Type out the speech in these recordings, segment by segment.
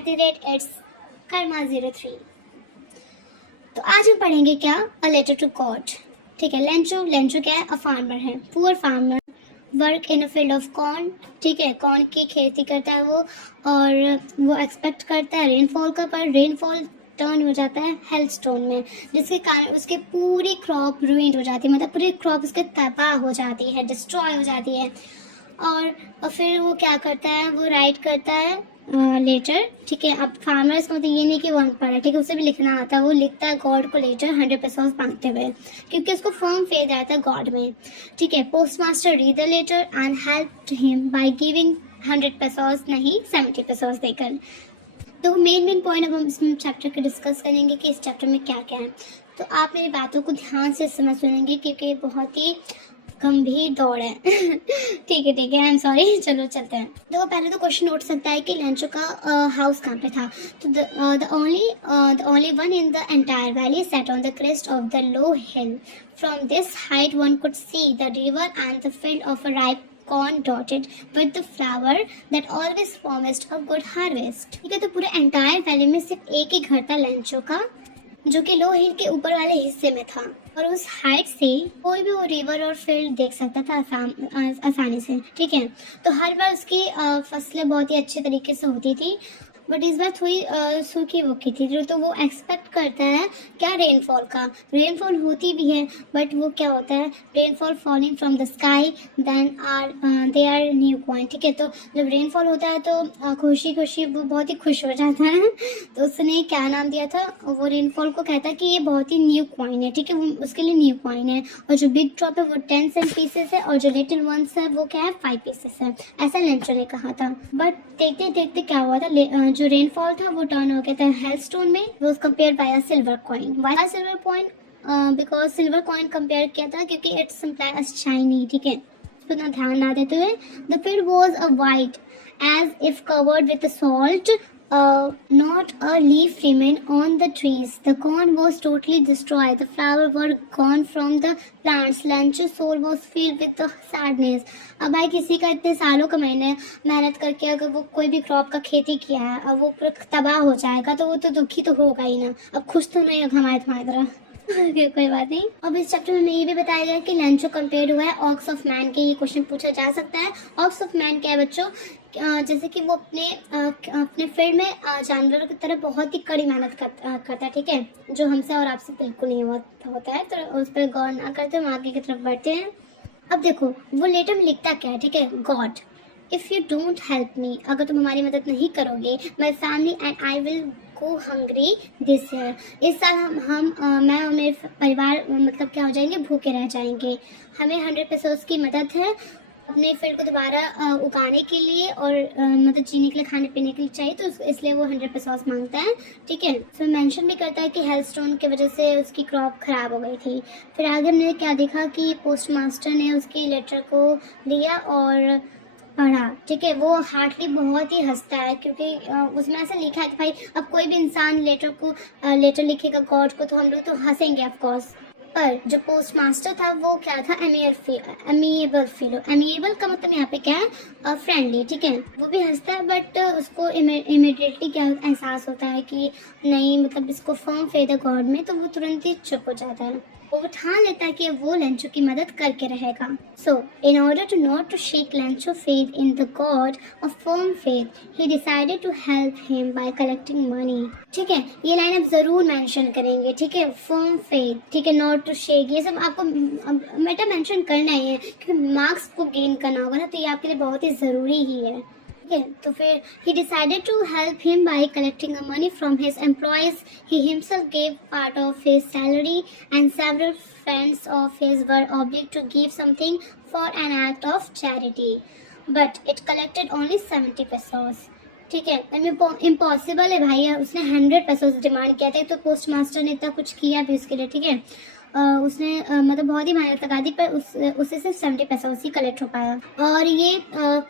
@its karma03। तो आज हम पढ़ेंगे क्या, अ लेटर टू गॉड। ठीक है, लेंचो क्या है, अ फार्मर है, poor farmer, work in a field of corn. ठीक है, कॉर्न की खेती करता है वो, और वो एक्सपेक्ट करता है रेनफॉल का, पर रेनफॉल टर्न हो जाता है हेलस्टोन में, जिसके कारण उसकी पूरी क्रॉप रुइंड हो जाती है, मतलब पूरी क्रॉप उसके तबाह हो जाती है, डिस्ट्रॉय हो जाती है। और फिर वो क्या करता है, वो राइट करता है लेटर। ठीक है, अब फार्मर्स का मतलब ये नहीं कि वो अनपढ़ है, ठीक है, उसे भी लिखना आता है, वो लिखता है गॉड को लेटर 100 मांगते हुए, क्योंकि उसको फर्म फेथ आता है गॉड में। ठीक है, postmaster read the letter and help him by giving 100 नहीं 70 देकर। तो मेन पॉइंट अब हम इसमें चैप्टर के डिस्कस करेंगे कि इस चैप्टर में क्या क्या है। तो आप मेरी बातों को ध्यान से समझ सुनेंगे, क्योंकि ये बहुत ही गंभीर दौड़ है। ठीक है आई एम सॉरी, चलो चलते हैं। तो पहले तो क्वेश्चन उठ सकता है कि लेंचो का हाउस कहाँ पे था। तो the only one in the entire valley set on the crest of the low hill. From this height one could see the river and the field of a ripe corn dotted with the flower that always promised a good harvest। ठीक है, तो पूरे entire valley में सिर्फ एक ही घर था Lencho का, जो कि लो हिल के ऊपर वाले हिस्से में था, और उस हाइट से कोई भी वो रिवर और फील्ड देख सकता था आसानी से। ठीक है, तो हर बार उसकी फसलें बहुत ही अच्छे तरीके से होती थी, बट इस बार थोड़ी सूखी वुखी थी। तो वो एक्सपेक्ट करता है क्या, रेनफॉल का। रेनफॉल होती भी है, बट वो क्या होता है, rainfall falling from the sky then they are new coin. ठीक है, तो जब रेनफॉल होता है तो खुशी वो बहुत ही खुश हो जाता है। तो उसने क्या नाम दिया था, वो रेनफॉल को कहता है कि ये बहुत ही न्यू कॉइन है। ठीक है, वो उसके लिए न्यू कॉइन है, और जो बिग ड्रॉप है वो 10 सेंट पीसेस है, और जो लिटिल वंस है वो क्या है 5 पीसेस है। ऐसा लेंचो ने कहा था। बट देखते देखते क्या हुआ था, जो रेनफॉल था वो टर्न हो गया था हेलस्टोन में, वो compare by a silver coin. Why silver coin, because silver coin compare किया था क्योंकि इट्स सिंपल शाइनी। ठीक है, उतना ध्यान ना देते हुए, the field was a white as if covered with salt, not a leaf remained on the trees. The corn was totally destroyed. The flowers were gone from the plants. Lencho's soul was filled with the sadness. अब भाई किसी का इतने सालों का मैंने मेहनत करके अगर वो कोई भी क्रॉप का खेती किया है, अब वो पूरा तबाह हो जाएगा, तो वो तो दुखी तो होगा ही ना। अब खुश तो नहीं होगा हमारे तुम्हारी तरह। कोई बात नहीं। अब इस चैप्टर में ये भी बताया गया कि लेंचो कंपेयर हुआ है ऑक्स ऑफ मैन के। ये क्वेश्चन पूछा जा सकता है। ऑक्स ऑफ मैन क्या है बच्चों, जैसे कि वो अपने फील्ड में जानवरों की तरह बहुत ही कड़ी मेहनत करता है। ठीक है, जो हमसे और आपसे बिल्कुल नहीं होता है, तो उस पर गौर ना करते हम आगे की तरफ बढ़ते हैं। अब देखो वो लेटर में लिखता क्या है। ठीक है, God if you don't help me, अगर तुम हमारी मदद नहीं करोगे, my family and I will go hungry this year. इस साल मैं और मेरे परिवार मतलब क्या हो जाएंगे, भूखे रह जाएंगे। हमें 100 की मदद है अपने फील्ड को दोबारा उगाने के लिए, और मतलब जीने के लिए, खाने पीने के लिए चाहिए, तो इसलिए वो 100 मांगता है। ठीक है, तो मेंशन भी करता है कि हेलस्टोन की वजह से उसकी क्रॉप खराब हो गई थी। फिर आगे हमने क्या देखा कि पोस्ट मास्टर ने उसकी लेटर को लिया और पढ़ा। ठीक है, वो हार्टली बहुत ही हंसता है, क्योंकि उसमें ऐसा लिखा है कि भाई अब कोई भी इंसान लेटर लिखेगा गॉड को, तो हम लोग तो हंसेंगे ऑफकोर्स। पर जो पोस्ट मास्टर था वो क्या था, एमिएबल फीलो। एमिएबल का मतलब यहाँ पे क्या है, फ्रेंडली। ठीक है, वो भी हंसता है, बट उसको इमिडिएटली क्या एहसास होता है कि नहीं, मतलब इसको फर्म फेथ है गॉड में, तो वो तुरंत ही चुप हो जाता है। वो ठान लेता है कि वो लेंचो की मदद करके रहेगा। So in order to not to shake Lencho faith in the God of firm faith, he decided to help him by collecting money. ठीक है, ये लाइन आप जरूर मेंशन करेंगे। ठीक है, फर्म फेथ, ठीक है, नॉट टू शेक, ये सब आपको बेटा मेंशन करना ही है, क्योंकि मार्क्स को गेन करना होगा ना, तो ये आपके लिए बहुत ही जरूरी ही है। तो फिर he decided to help him by collecting money from his employees. He himself gave part of his salary, and several friends of his were obliged to give something for an act of charity. But it collected only 70 pesos. ठीक है, impossible है भाई, उसने 100 pesos demand किया था, तो post master ने इतना कुछ किया भी उसके लिए। ठीक है, उसने मतलब बहुत ही मेहनत लगा दी, पर उससे सिर्फ 70 पैसा उसी कलेक्ट हो पाया। और ये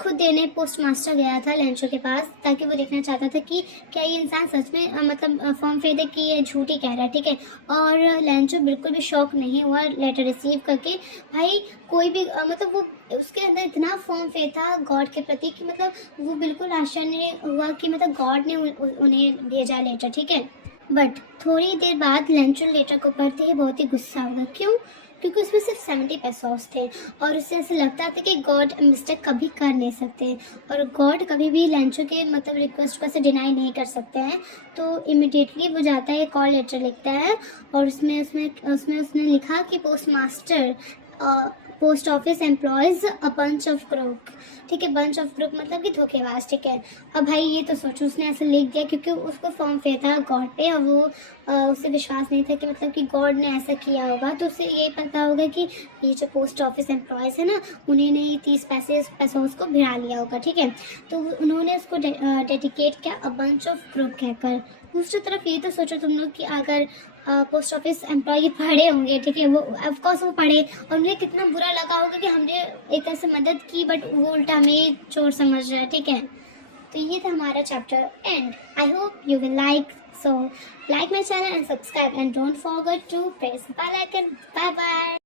खुद देने पोस्ट मास्टर गया था लेंचो के पास, ताकि वो देखना चाहता था कि क्या ये इंसान सच में मतलब फॉर्म फेथ है कि ये झूठी कह रहा है। ठीक है, और लेंचो बिल्कुल भी शॉक नहीं हुआ लेटर रिसीव करके। भाई कोई भी मतलब वो उसके अंदर इतना फर्म फेथ था गॉड के प्रति कि मतलब वो बिल्कुल आश्चर्य हुआ कि मतलब गॉड ने उन्हें भेजा लेटर, ठीक है। बट थोड़ी देर बाद लेंचो लेटर को पढ़ते ही बहुत ही गुस्सा होगा। क्यों? क्योंकि उसमें सिर्फ 70 पेसोस थे और उससे ऐसा लगता था कि गॉड मिस्टेक कभी कर नहीं सकते और गॉड कभी भी लेंचो के मतलब रिक्वेस्ट को ऐसे डिनाई नहीं कर सकते हैं। तो इमिडिएटली वो जाता है, कॉल लेटर लिखता है और उसने लिखा कि post office employees a bunch of crook, ठीक है। बंच ऑफ क्रूक मतलब कि धोखेबाज, ठीक है। अब भाई ये तो सोचो उसने ऐसे लिख दिया क्योंकि उसको फर्म फेथ था गॉड पे और वो उसे विश्वास नहीं था कि मतलब कि गॉड ने ऐसा किया होगा। तो उसे यही पता होगा कि ये जो पोस्ट ऑफिस एम्प्लॉयज है ना, उन्हें ने 30 पैसों को भिड़ा लिया होगा, ठीक है। तो उन्होंने उसको डेडिकेट किया अ बंच ऑफ क्रूक कहकर। दूसरी तरफ ये तो सोचो तुम लोग कि अगर पोस्ट ऑफिस एम्प्लॉय पढ़े होंगे, ठीक है, वो ऑफकोर्स वो पढ़े और उन्हें कितना बुरा लगा होगा कि हमने एक तरह से मदद की बट वो उल्टा हमें चोर समझ रहा है, ठीक है। तो ये था हमारा chapter and I hope you will like, so like my channel and subscribe and don't forget to press bell icon. Bye bye.